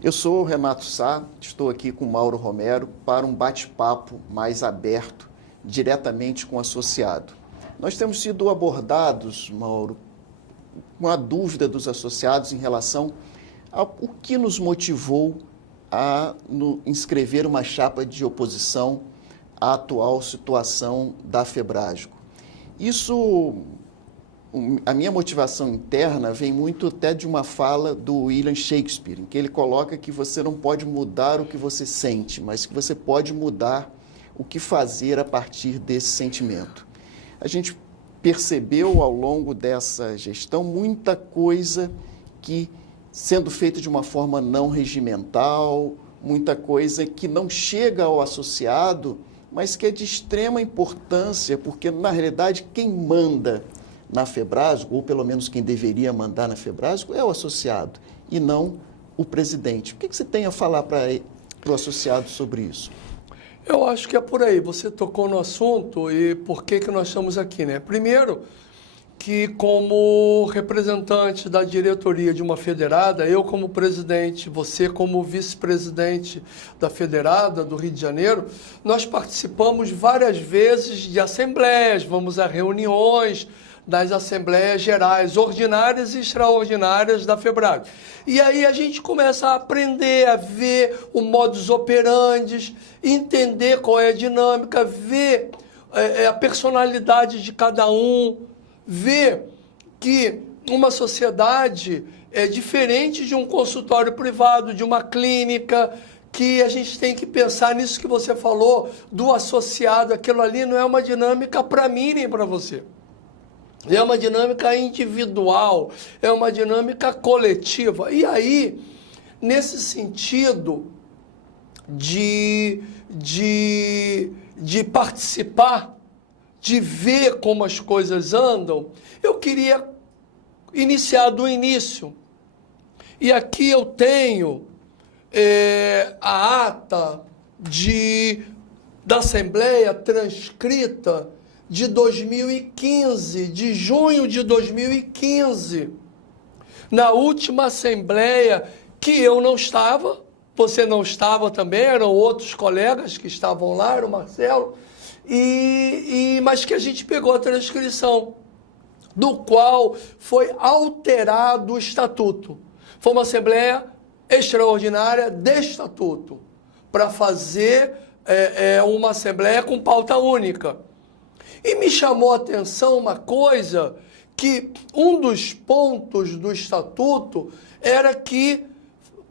Eu sou o Renato Sá, estou aqui com o Mauro Romero para um bate-papo mais aberto, diretamente com o associado. Nós temos sido abordados, Mauro, com a dúvida dos associados em relação ao que nos motivou a inscrever uma chapa de oposição à atual situação da Febrasgo. A minha motivação interna vem muito até de uma fala do William Shakespeare, em que ele coloca que você não pode mudar o que você sente, mas que você pode mudar o que fazer a partir desse sentimento. A gente percebeu ao longo dessa gestão muita coisa que, sendo feita de uma forma não regimental, muita coisa que não chega ao associado, mas que é de extrema importância, porque, na realidade, quem manda na Febrasgo, ou pelo menos quem deveria mandar na Febrasgo, é o associado e não o presidente. O que você tem a falar para o associado sobre isso? Eu acho que é por aí. Você tocou no assunto e por que nós estamos aqui, né? Primeiro, que como representante da diretoria de uma federada, eu como presidente, você como vice-presidente da federada do Rio de Janeiro, nós participamos várias vezes de assembleias, vamos a reuniões das assembleias gerais, ordinárias e extraordinárias da Febrasgo. E aí a gente começa a aprender, a ver o modus operandi, entender qual é a dinâmica, ver a personalidade de cada um, ver que uma sociedade é diferente de um consultório privado, de uma clínica, que a gente tem que pensar nisso que você falou, do associado. Aquilo ali não é uma dinâmica para mim nem para você. É uma dinâmica individual, é uma dinâmica coletiva. E aí, nesse sentido de participar, de ver como as coisas andam, eu queria iniciar do início. E aqui eu tenho a ata da Assembleia transcrita de 2015, de junho de 2015, na última Assembleia que eu não estava, você não estava também, eram outros colegas que estavam lá, era o Marcelo, mas que a gente pegou a transcrição, do qual foi alterado o estatuto. Foi uma Assembleia extraordinária de estatuto, para fazer uma Assembleia com pauta única. E me chamou a atenção uma coisa, que um dos pontos do estatuto era que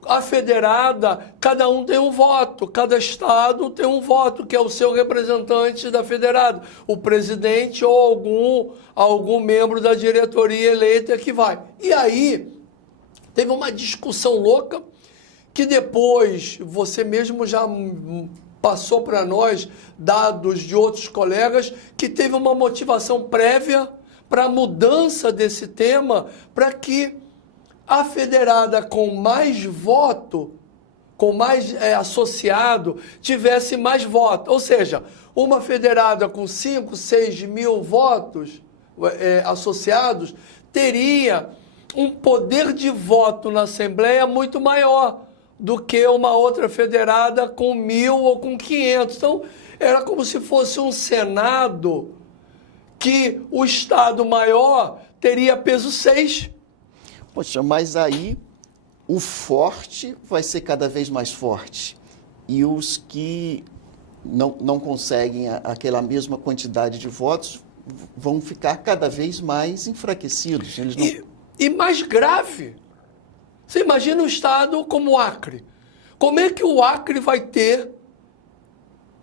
a federada, cada um tem um voto, cada estado tem um voto, que é o seu representante da federada, o presidente ou algum membro da diretoria eleita que vai. E aí, teve uma discussão louca, que depois você mesmo já passou para nós dados de outros colegas, que teve uma motivação prévia para a mudança desse tema, para que a federada com mais voto, com mais associado, tivesse mais voto. Ou seja, uma federada com 5, 6 mil votos associados teria um poder de voto na Assembleia muito maior do que uma outra federada com 1.000 ou com 500. Então, era como se fosse um Senado que o Estado maior teria peso 6. Poxa, mas aí o forte vai ser cada vez mais forte. E os que não conseguem aquela mesma quantidade de votos vão ficar cada vez mais enfraquecidos. Eles não... E mais grave, você imagina um estado como o Acre. Como é que o Acre vai ter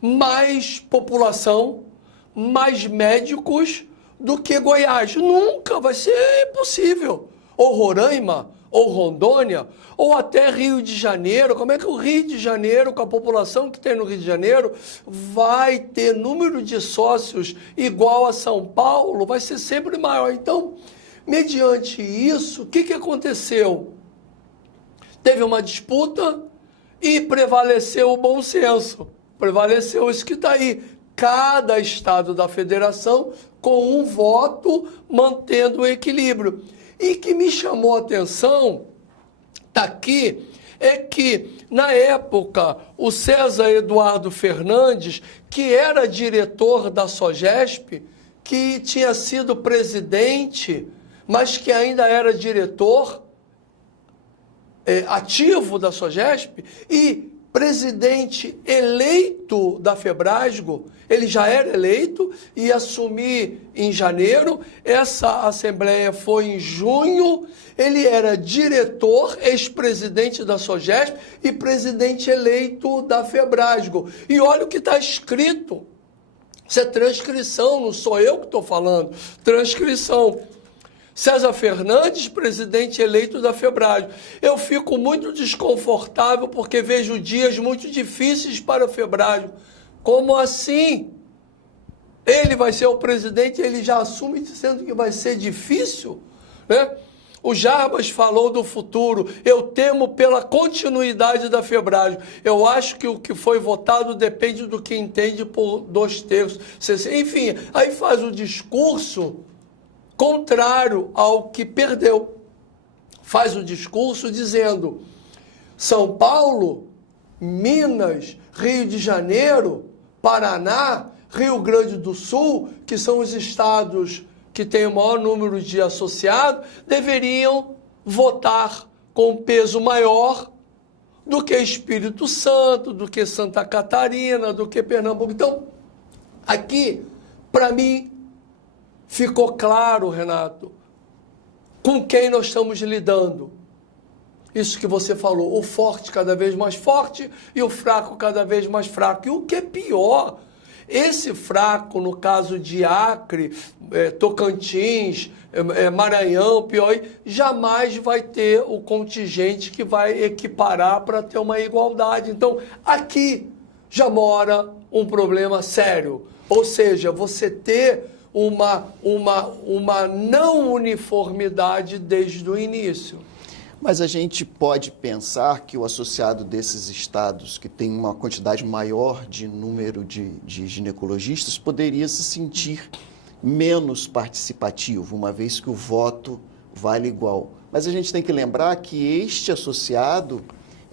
mais população, mais médicos do que Goiás? Nunca, vai ser impossível. Ou Roraima, ou Rondônia, ou até Rio de Janeiro. Como é que o Rio de Janeiro, com a população que tem no Rio de Janeiro, vai ter número de sócios igual a São Paulo? Vai ser sempre maior. Então, mediante isso, o que aconteceu? Teve uma disputa e prevaleceu o bom senso. Prevaleceu isso que está aí. Cada estado da federação com um voto mantendo o equilíbrio. E que me chamou a atenção, está aqui, é que, na época, o César Eduardo Fernandes, que era diretor da SOGESP, que tinha sido presidente, mas que ainda era diretor ativo da SOGESP e presidente eleito da Febrasgo, ele já era eleito e assumir em janeiro, essa assembleia foi em junho, ele era diretor, ex-presidente da SOGESP e presidente eleito da Febrasgo. E olha o que está escrito, isso é transcrição, não sou eu que estou falando, transcrição. César Fernandes, presidente eleito da Febrasgo. Eu fico muito desconfortável porque vejo dias muito difíceis para a Febrasgo. Como assim? Ele vai ser o presidente, ele já assume dizendo que vai ser difícil, né? O Jarbas falou do futuro. Eu temo pela continuidade da Febrasgo. Eu acho que o que foi votado depende do que entende por 2/3. Enfim, aí faz o discurso contrário ao que perdeu. Faz o discurso dizendo São Paulo, Minas, Rio de Janeiro, Paraná, Rio Grande do Sul, que são os estados que têm o maior número de associados, deveriam votar com peso maior do que Espírito Santo, do que Santa Catarina, do que Pernambuco. Então, aqui, para mim, ficou claro, Renato, com quem nós estamos lidando. Isso que você falou, o forte cada vez mais forte e o fraco cada vez mais fraco. E o que é pior, esse fraco, no caso de Acre, Tocantins, Maranhão, Piauí, jamais vai ter o contingente que vai equiparar para ter uma igualdade. Então, aqui já mora um problema sério. Ou seja, você ter uma não uniformidade desde o início. Mas a gente pode pensar que o associado desses estados, que tem uma quantidade maior de número de ginecologistas, poderia se sentir menos participativo, uma vez que o voto vale igual. Mas a gente tem que lembrar que este associado,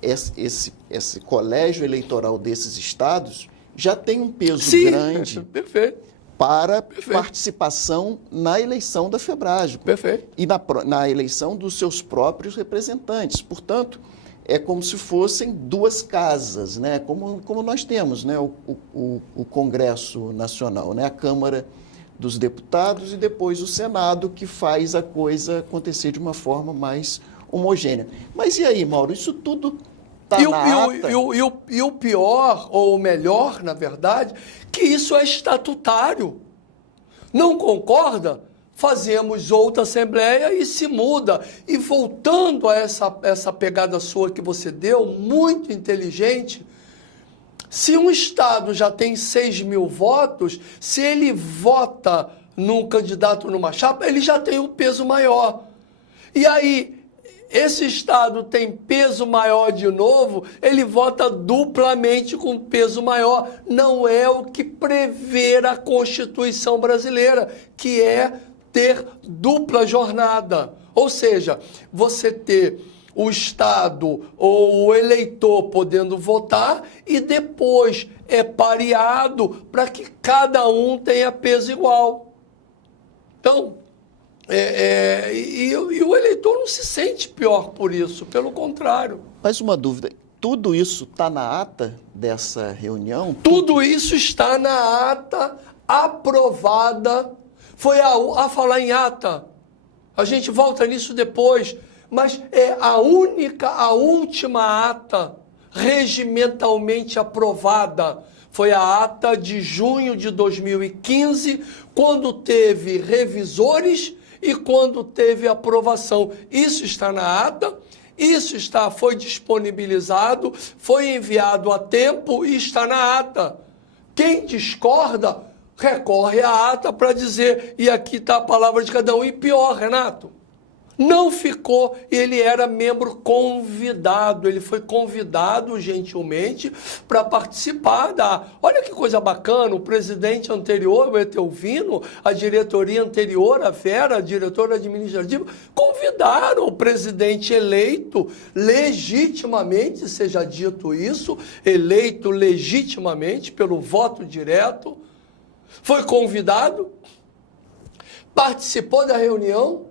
esse colégio eleitoral desses estados, já tem um peso grande. Perfeito. Para participação na eleição da Febrasgo. Perfeito. E na eleição dos seus próprios representantes. Portanto, é como se fossem duas casas, né? Como nós temos, né? O Congresso Nacional, né? A Câmara dos Deputados e depois o Senado, que faz a coisa acontecer de uma forma mais homogênea. Mas e aí, Mauro, isso tudo está na ata? E o pior, ou o melhor, na verdade, que isso é estatutário. Não concorda? Fazemos outra assembleia e se muda. E voltando a essa pegada sua que você deu, muito inteligente, se um Estado já tem 6.000 votos, se ele vota num candidato numa chapa, ele já tem um peso maior. E aí, esse Estado tem peso maior de novo, ele vota duplamente com peso maior. Não é o que prevê a Constituição brasileira, que é ter dupla jornada. Ou seja, você ter o Estado ou o eleitor podendo votar e depois é pareado para que cada um tenha peso igual. Então, e o eleitor não se sente pior por isso, pelo contrário. Mais uma dúvida, tudo isso está na ata dessa reunião? Tudo isso está na ata aprovada. Foi a falar em ata, a gente volta nisso depois, mas é a última ata regimentalmente aprovada. Foi a ata de junho de 2015, quando teve revisores e quando teve aprovação. Isso está na ata, foi disponibilizado, foi enviado a tempo e está na ata. Quem discorda, recorre à ata para dizer, e aqui está a palavra de cada um. E pior, Renato, Não ficou, ele era membro convidado, ele foi convidado gentilmente para participar da... Olha que coisa bacana, o presidente anterior, o Etelvino, a diretoria anterior, a Vera, a diretora administrativa, convidaram o presidente eleito legitimamente, seja dito isso, eleito legitimamente pelo voto direto, foi convidado, participou da reunião,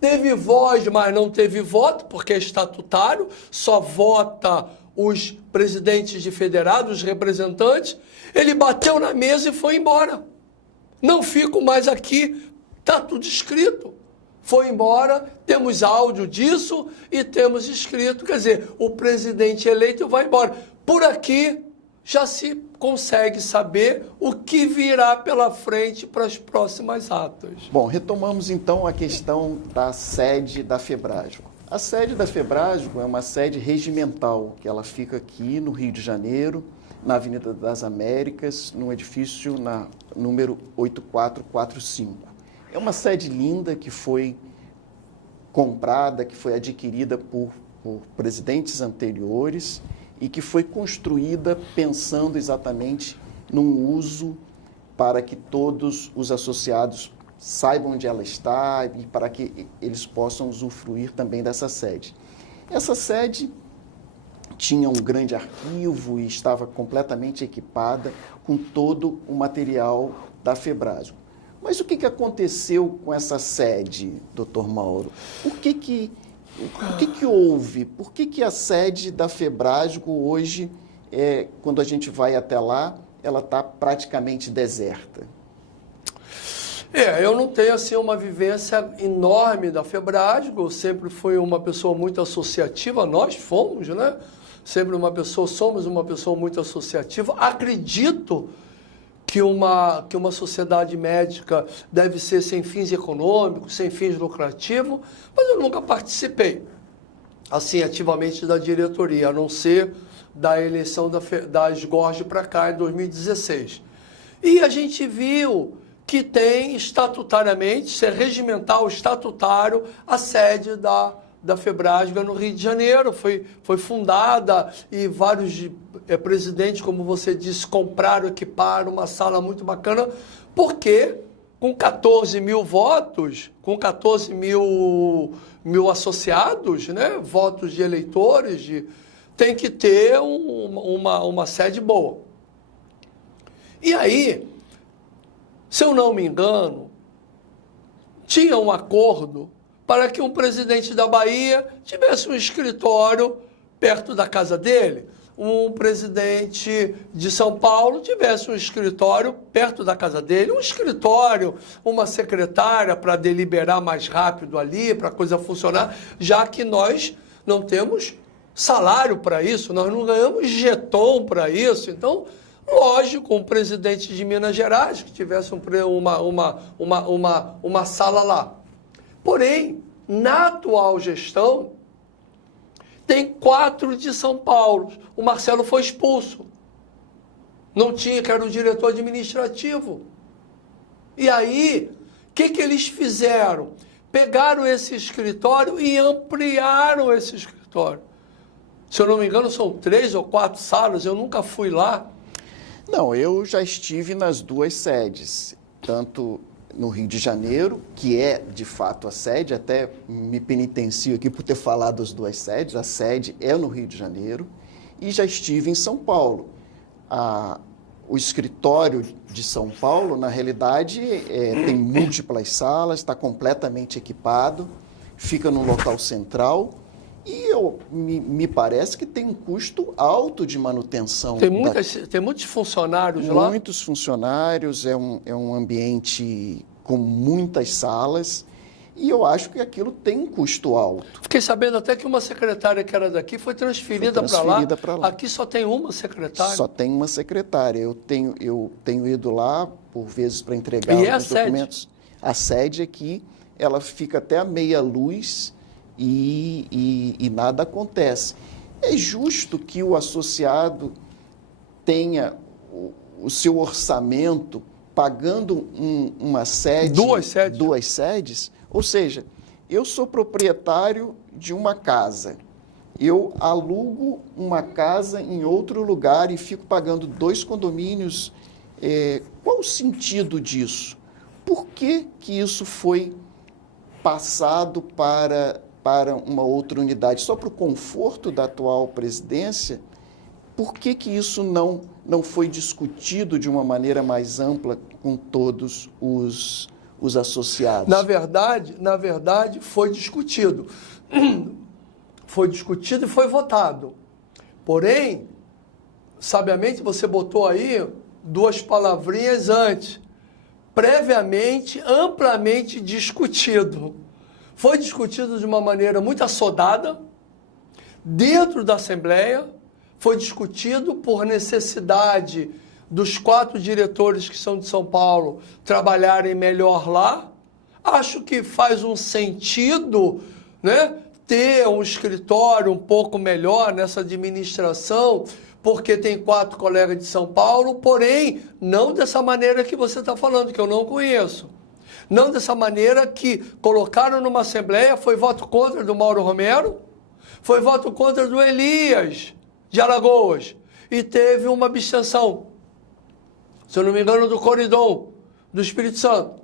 teve voz, mas não teve voto, porque é estatutário, só vota os presidentes de federado, os representantes. Ele bateu na mesa e foi embora. Não fico mais aqui, está tudo escrito. Foi embora, temos áudio disso e temos escrito, quer dizer, o presidente eleito vai embora. Por aqui já se consegue saber o que virá pela frente para as próximas atas. Bom, retomamos então a questão da sede da Febrasgo. A sede da Febrasgo é uma sede regimental, que ela fica aqui no Rio de Janeiro, na Avenida das Américas, no edifício número 8445. É uma sede linda que foi comprada, que foi adquirida por presidentes anteriores, e que foi construída pensando exatamente num uso para que todos os associados saibam onde ela está e para que eles possam usufruir também dessa sede. Essa sede tinha um grande arquivo e estava completamente equipada com todo o material da Febrasgo. Mas o que aconteceu com essa sede, doutor Mauro? O que houve? Por que a sede da Febrasgo hoje, quando a gente vai até lá, ela está praticamente deserta? Eu não tenho assim uma vivência enorme da Febrasgo, eu sempre fui uma pessoa muito associativa, nós fomos, né? Somos uma pessoa muito associativa. Acredito que uma sociedade médica deve ser sem fins econômicos, sem fins lucrativos, mas eu nunca participei, assim, ativamente da diretoria, a não ser da eleição da SGORG para cá, em 2016. E a gente viu que tem estatutariamente, ser regimental, estatutário, a sede da Febrasgo no Rio de Janeiro. Foi fundada e vários presidentes, como você disse, compraram, equiparam uma sala muito bacana, porque com 14 mil votos, com 14 mil associados, né, votos de eleitores, tem que ter uma sede boa. E aí, se eu não me engano, tinha um acordo para que um presidente da Bahia tivesse um escritório perto da casa dele, um presidente de São Paulo tivesse um escritório perto da casa dele, um escritório, uma secretária para deliberar mais rápido ali, para a coisa funcionar, já que nós não temos salário para isso, nós não ganhamos jeton para isso. Então, lógico, um presidente de Minas Gerais que tivesse uma sala lá. Porém, na atual gestão, tem 4 de São Paulo. O Marcelo foi expulso. Não tinha, que era o diretor administrativo. E aí, o que eles fizeram? Pegaram esse escritório e ampliaram esse escritório. Se eu não me engano, são 3 ou 4 salas, eu nunca fui lá. Não, eu já estive nas 2 sedes, tanto no Rio de Janeiro, que é de fato a sede, até me penitencio aqui por ter falado das 2 sedes, a sede é no Rio de Janeiro, e já estive em São Paulo. O escritório de São Paulo, na realidade, tem múltiplas salas, está completamente equipado, fica num local central, e me parece que tem um custo alto de manutenção. Tem muitos funcionários lá? Muitos funcionários, é um ambiente com muitas salas, e eu acho que aquilo tem um custo alto. Fiquei sabendo até que uma secretária que era daqui foi transferida para lá. Aqui só tem uma secretária? Só tem uma secretária. Eu tenho ido lá, por vezes, para entregar os documentos. A sede aqui, ela fica até a meia luz, e nada acontece. É justo que o associado tenha o seu orçamento pagando uma sede, 2 sedes. 2 sedes, ou seja, eu sou proprietário de uma casa. Eu alugo uma casa em outro lugar e fico pagando 2 condomínios. Qual o sentido disso? Por que que isso foi passado para uma outra unidade? Só para o conforto da atual presidência? Por que que isso não foi discutido de uma maneira mais ampla com todos os associados? Na verdade, foi discutido. Foi discutido e foi votado. Porém, sabiamente, você botou aí 2 palavrinhas antes. Previamente, amplamente discutido. Foi discutido de uma maneira muito assodada, dentro da Assembleia, foi discutido por necessidade dos 4 diretores que são de São Paulo trabalharem melhor lá. Acho que faz um sentido, né, ter um escritório um pouco melhor nessa administração, porque tem 4 colegas de São Paulo, porém, não dessa maneira que você está falando, que eu não conheço. Não dessa maneira que colocaram numa Assembleia, foi voto contra do Mauro Romero, foi voto contra do Elias de Alagoas, e teve uma abstenção, se eu não me engano, do Corridon, do Espírito Santo.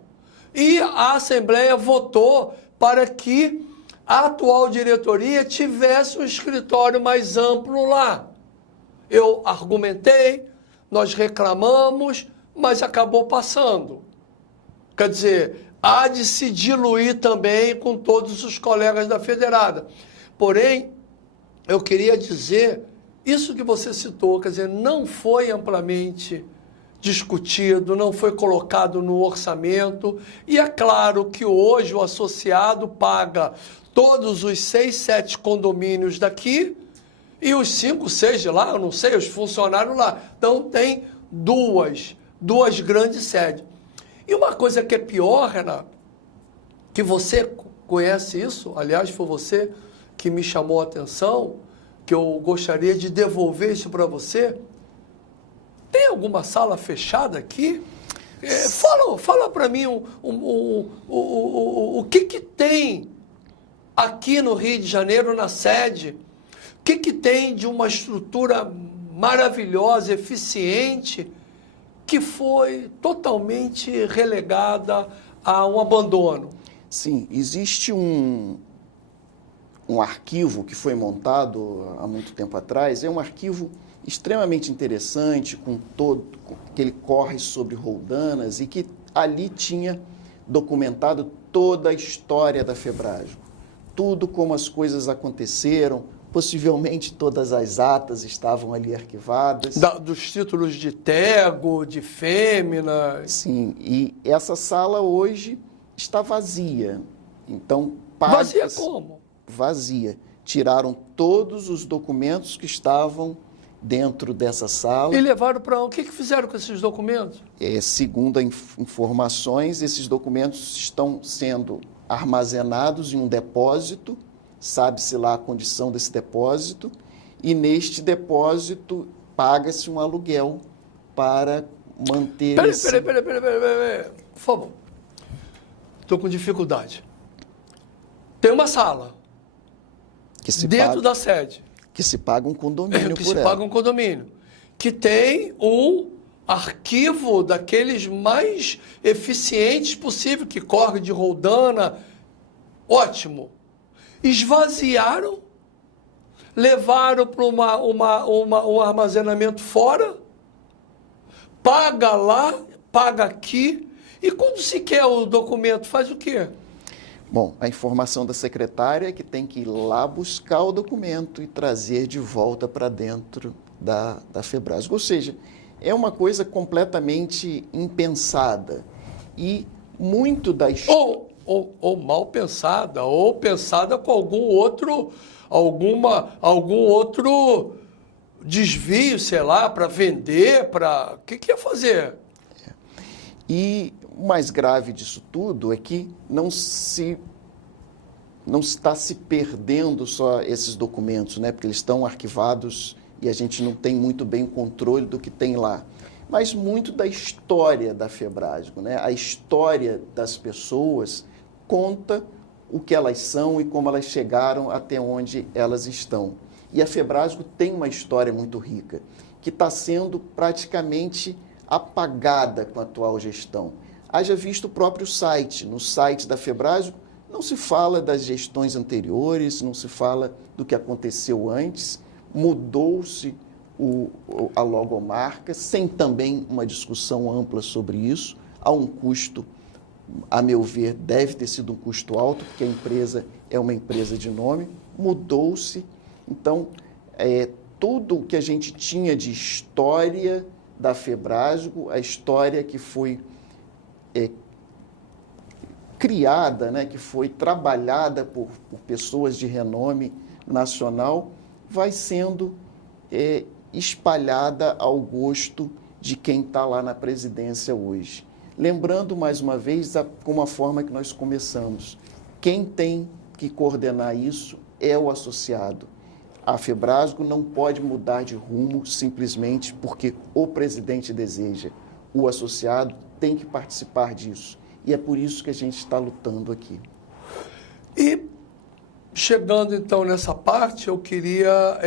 E a Assembleia votou para que a atual diretoria tivesse um escritório mais amplo lá. Eu argumentei, nós reclamamos, mas acabou passando. Quer dizer, há de se diluir também com todos os colegas da Federada. Porém, eu queria dizer, isso que você citou, quer dizer, não foi amplamente discutido, não foi colocado no orçamento, e é claro que hoje o associado paga todos os 6, 7 condomínios daqui e os 5, 6 de lá, eu não sei, os funcionários lá. Então tem duas grandes sedes. E uma coisa que é pior, Renato, que você conhece isso, aliás, foi você que me chamou a atenção, que eu gostaria de devolver isso para você. Tem alguma sala fechada aqui? Fala para mim o que tem aqui no Rio de Janeiro, na sede. O que tem de uma estrutura maravilhosa, eficiente, que foi totalmente relegada a um abandono? Sim, existe um arquivo que foi montado há muito tempo atrás, é um arquivo extremamente interessante, que ele corre sobre Roldanas e que ali tinha documentado toda a história da Febrasgo, tudo como as coisas aconteceram, possivelmente todas as atas estavam ali arquivadas. Dos títulos de Tego, de Fêmina. Sim, e essa sala hoje está vazia, então... Vazia como? Vazia. Tiraram todos os documentos que estavam dentro dessa sala. E levaram para... O que fizeram com esses documentos? Segundo informações, esses documentos estão sendo armazenados em um depósito, sabe-se lá a condição desse depósito, e neste depósito paga-se um aluguel para manter... Peraí. Por favor. Estou com dificuldade. Tem uma sala dentro da sede. Que se paga um condomínio que se paga um condomínio. Que tem um arquivo daqueles mais eficientes possível, que corre de Roldana. Ótimo. Esvaziaram, levaram para um armazenamento fora, paga lá, paga aqui, e quando se quer o documento, faz o quê? Bom, a informação da secretária é que tem que ir lá buscar o documento e trazer de volta para dentro da Febrasgo. Ou seja, é uma coisa completamente impensada e muito da história... Ou mal pensada, ou pensada com algum outro desvio, sei lá, para vender, para... O que ia fazer? E o mais grave disso tudo é que não está se perdendo só esses documentos, né? Porque eles estão arquivados e a gente não tem muito bem o controle do que tem lá. Mas muito da história da Febrasgo, né? A história das pessoas conta o que elas são e como elas chegaram até onde elas estão. E a Febrasgo tem uma história muito rica, que está sendo praticamente apagada com a atual gestão. Haja visto o próprio site. No site da Febrasgo não se fala das gestões anteriores, não se fala do que aconteceu antes, mudou-se a logomarca, sem também uma discussão ampla sobre isso. Há um custo, a meu ver, deve ter sido um custo alto, porque a empresa é uma empresa de nome, mudou-se. Então, tudo o que a gente tinha de história da Febrasgo, a história que foi criada, né, que foi trabalhada por pessoas de renome nacional, vai sendo espalhada ao gosto de quem está lá na presidência hoje. Lembrando, mais uma vez, como a forma que nós começamos. Quem tem que coordenar isso é o associado. A Febrasgo não pode mudar de rumo simplesmente porque o presidente deseja. O associado tem que participar disso. E é por isso que a gente está lutando aqui. E, chegando então nessa parte, eu queria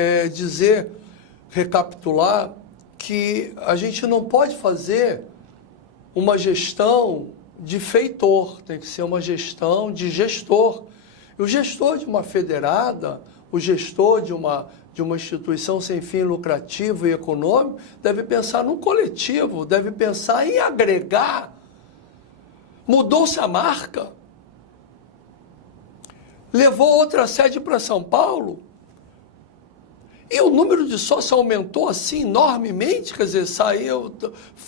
recapitular, que a gente não pode fazer uma gestão de feitor, tem que ser uma gestão de gestor. E o gestor de uma federada, o gestor de uma instituição sem fim lucrativo e econômico, deve pensar no coletivo, deve pensar em agregar. Mudou-se a marca, levou outra sede para São Paulo, e o número de sócios aumentou assim enormemente, quer dizer,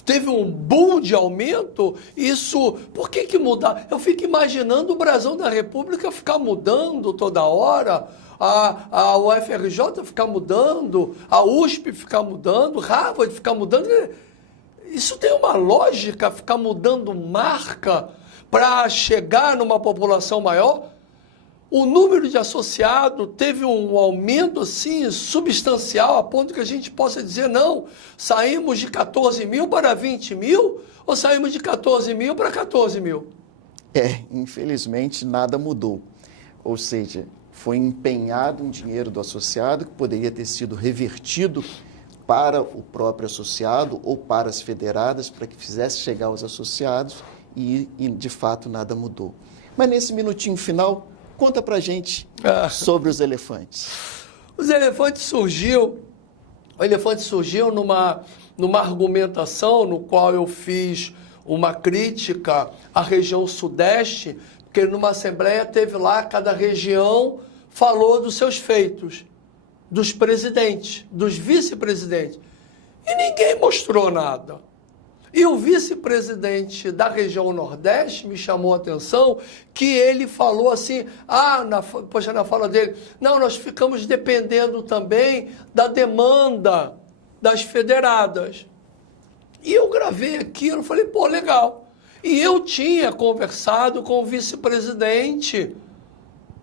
teve um boom de aumento. Isso, por que mudar? Eu fico imaginando o brasão da República ficar mudando toda hora, a UFRJ ficar mudando, a USP ficar mudando, Harvard ficar mudando. Isso tem uma lógica, ficar mudando marca para chegar numa população maior? O número de associados teve um aumento assim substancial, a ponto que a gente possa dizer, não, saímos de 14 mil para 20 mil ou saímos de 14 mil para 14 mil? Infelizmente nada mudou. Ou seja, foi empenhado um dinheiro do associado que poderia ter sido revertido para o próprio associado ou para as federadas, para que fizesse chegar aos associados e de fato nada mudou. Mas nesse minutinho final, conta pra gente sobre os elefantes. O elefante surgiu numa argumentação no qual eu fiz uma crítica à região sudeste, porque numa assembleia teve lá, cada região falou dos seus feitos, dos presidentes, dos vice-presidentes, e ninguém mostrou nada. E o vice-presidente da região Nordeste me chamou a atenção, que ele falou assim, na fala dele, não, nós ficamos dependendo também da demanda das federadas. E eu gravei aquilo, falei, pô, legal. E eu tinha conversado com o vice-presidente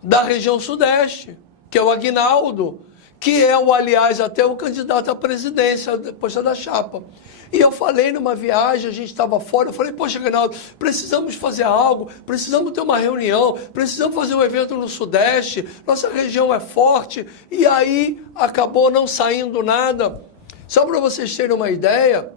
da região Sudeste, que é o Aguinaldo, que é, aliás, até o candidato à presidência, depois da chapa. E eu falei numa viagem, a gente estava fora, eu falei, poxa, Aguinaldo, precisamos fazer algo, precisamos ter uma reunião, precisamos fazer um evento no Sudeste, nossa região é forte, e aí acabou não saindo nada. Só para vocês terem uma ideia,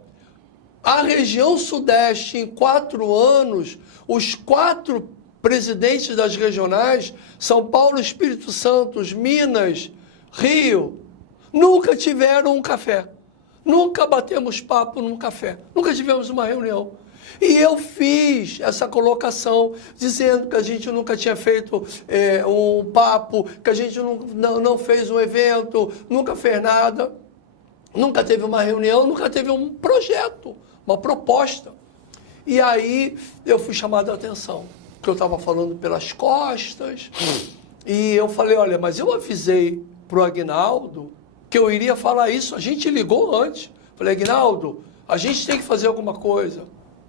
a região Sudeste, em 4 anos, os 4 presidentes das regionais, São Paulo, Espírito Santo, Minas, Rio, nunca tiveram um café. Nunca batemos papo num café, nunca tivemos uma reunião. E eu fiz essa colocação, dizendo que a gente nunca tinha feito um papo, que a gente não fez um evento, nunca fez nada, nunca teve uma reunião, nunca teve um projeto, uma proposta. E aí eu fui chamado a atenção, que eu estava falando pelas costas, e eu falei, olha, mas eu avisei para o Aguinaldo que eu iria falar isso, a gente ligou antes. Falei, Aguinaldo, a gente tem que fazer alguma coisa.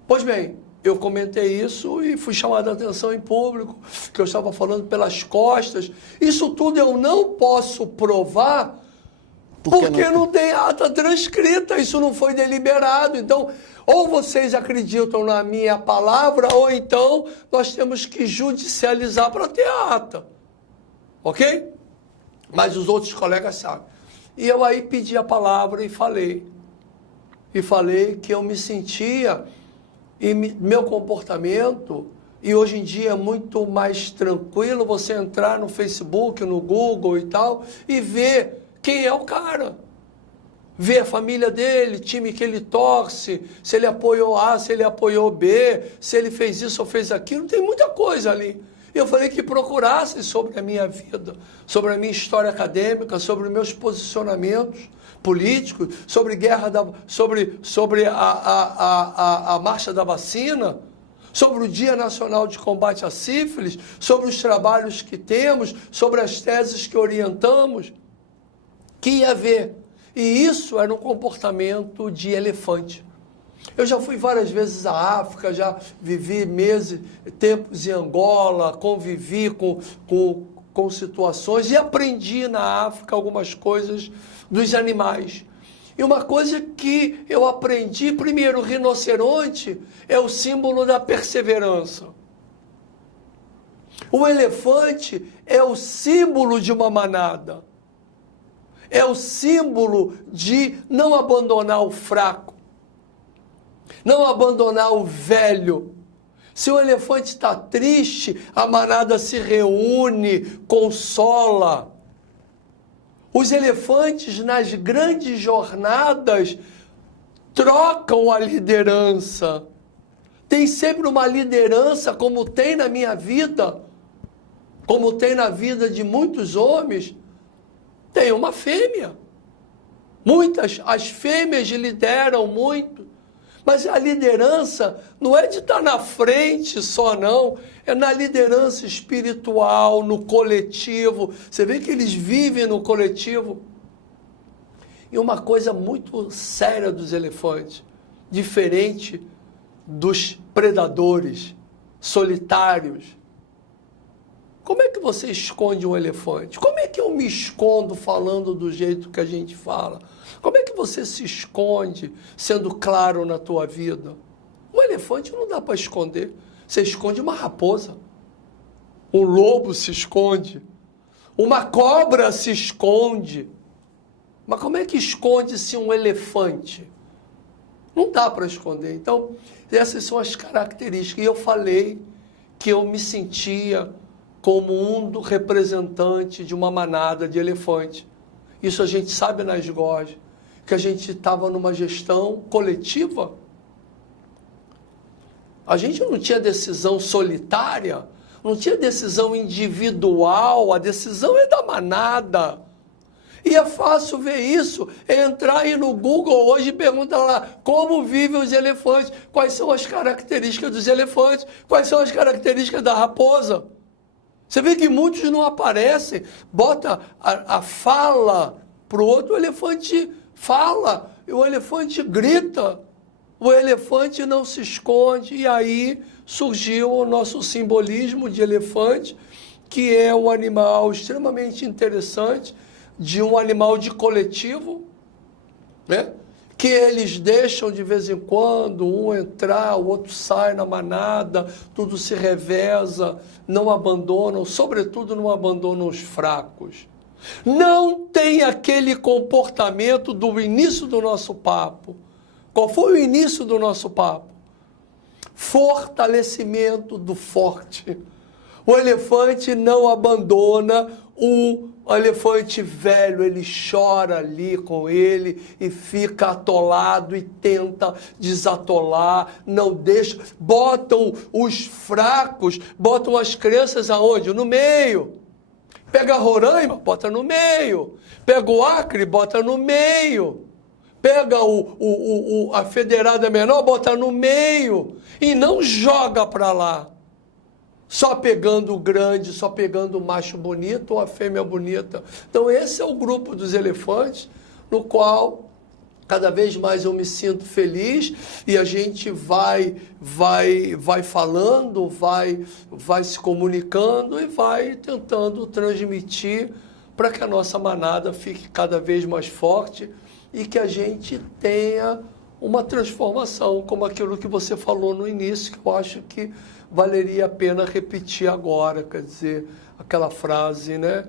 Pois bem, eu comentei isso e fui chamado a atenção em público, que eu estava falando pelas costas. Isso tudo eu não posso provar Porque não tem ata transcrita, isso não foi deliberado. Então, ou vocês acreditam na minha palavra, ou então nós temos que judicializar para ter a ata. Ok? Mas os outros colegas sabem. E eu aí pedi a palavra e falei. E falei que eu me sentia, e meu comportamento, e hoje em dia é muito mais tranquilo você entrar no Facebook, no Google e tal, e ver quem é o cara. Ver a família dele, time que ele torce, se ele apoiou A, se ele apoiou B, se ele fez isso ou fez aquilo, tem muita coisa ali. Eu falei que procurasse sobre a minha vida, sobre a minha história acadêmica, sobre os meus posicionamentos políticos, sobre sobre a marcha da vacina, sobre o Dia Nacional de Combate à Sífilis, sobre os trabalhos que temos, sobre as teses que orientamos, que ia ver. E isso era um comportamento de elefante. Eu já fui várias vezes à África, já vivi tempos em Angola, convivi com situações e aprendi na África algumas coisas dos animais. E uma coisa que eu aprendi, primeiro, o rinoceronte é o símbolo da perseverança. O elefante é o símbolo de uma manada. É o símbolo de não abandonar o fraco, não abandonar o velho. Se o elefante está triste, a manada se reúne, consola. Os elefantes, nas grandes jornadas, trocam a liderança. Tem sempre uma liderança, como tem na minha vida, como tem na vida de muitos homens. Tem uma fêmea. As fêmeas lideram muito. Mas a liderança não é de estar na frente só, não. É na liderança espiritual, no coletivo. Você vê que eles vivem no coletivo. E uma coisa muito séria dos elefantes, diferente dos predadores solitários. Como é que você esconde um elefante? Como é que eu me escondo falando do jeito que a gente fala? Como é que você se esconde sendo claro na tua vida? Um elefante não dá para esconder. Você esconde uma raposa. Um lobo se esconde. Uma cobra se esconde. Mas como é que esconde-se um elefante? Não dá para esconder. Então, essas são as características. E eu falei que eu me sentia como um representante de uma manada de elefante. Isso a gente sabe na SGOS, que a gente estava numa gestão coletiva. A gente não tinha decisão solitária, não tinha decisão individual, a decisão é da manada. E é fácil ver isso, é entrar aí no Google hoje e perguntar lá como vivem os elefantes, quais são as características dos elefantes, quais são as características da raposa. Você vê que muitos não aparecem, bota a fala para o outro, o elefante fala, o elefante grita, o elefante não se esconde, e aí surgiu o nosso simbolismo de elefante, que é um animal extremamente interessante, de um animal de coletivo, né? Que eles deixam de vez em quando, um entrar, o outro sai na manada, tudo se reveza, não abandonam, sobretudo não abandonam os fracos. Não tem aquele comportamento do início do nosso papo. Qual foi o início do nosso papo? Fortalecimento do forte. O elefante não abandona o elefante velho, ele chora ali com ele e fica atolado e tenta desatolar, não deixa. Botam os fracos, botam as crianças aonde? No meio. Pega Roraima, bota no meio. Pega o Acre, bota no meio. Pega a Federada Menor, bota no meio. E não joga para lá. Só pegando o grande, só pegando o macho bonito ou a fêmea bonita. Então esse é o grupo dos elefantes, no qual cada vez mais eu me sinto feliz e a gente vai falando, vai se comunicando e vai tentando transmitir para que a nossa manada fique cada vez mais forte e que a gente tenha uma transformação, como aquilo que você falou no início, que eu acho que valeria a pena repetir agora, quer dizer, aquela frase, né?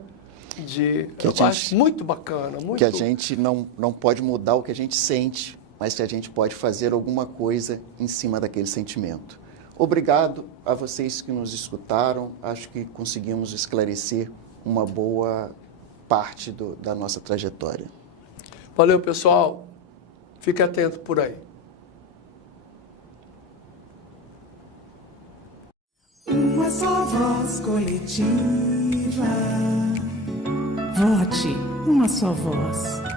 Eu acho muito bacana. Muito... Que a gente não pode mudar o que a gente sente, mas que a gente pode fazer alguma coisa em cima daquele sentimento. Obrigado a vocês que nos escutaram. Acho que conseguimos esclarecer uma boa parte da nossa trajetória. Valeu, pessoal. Fique atento por aí. Uma só voz coletiva. Vote uma só voz.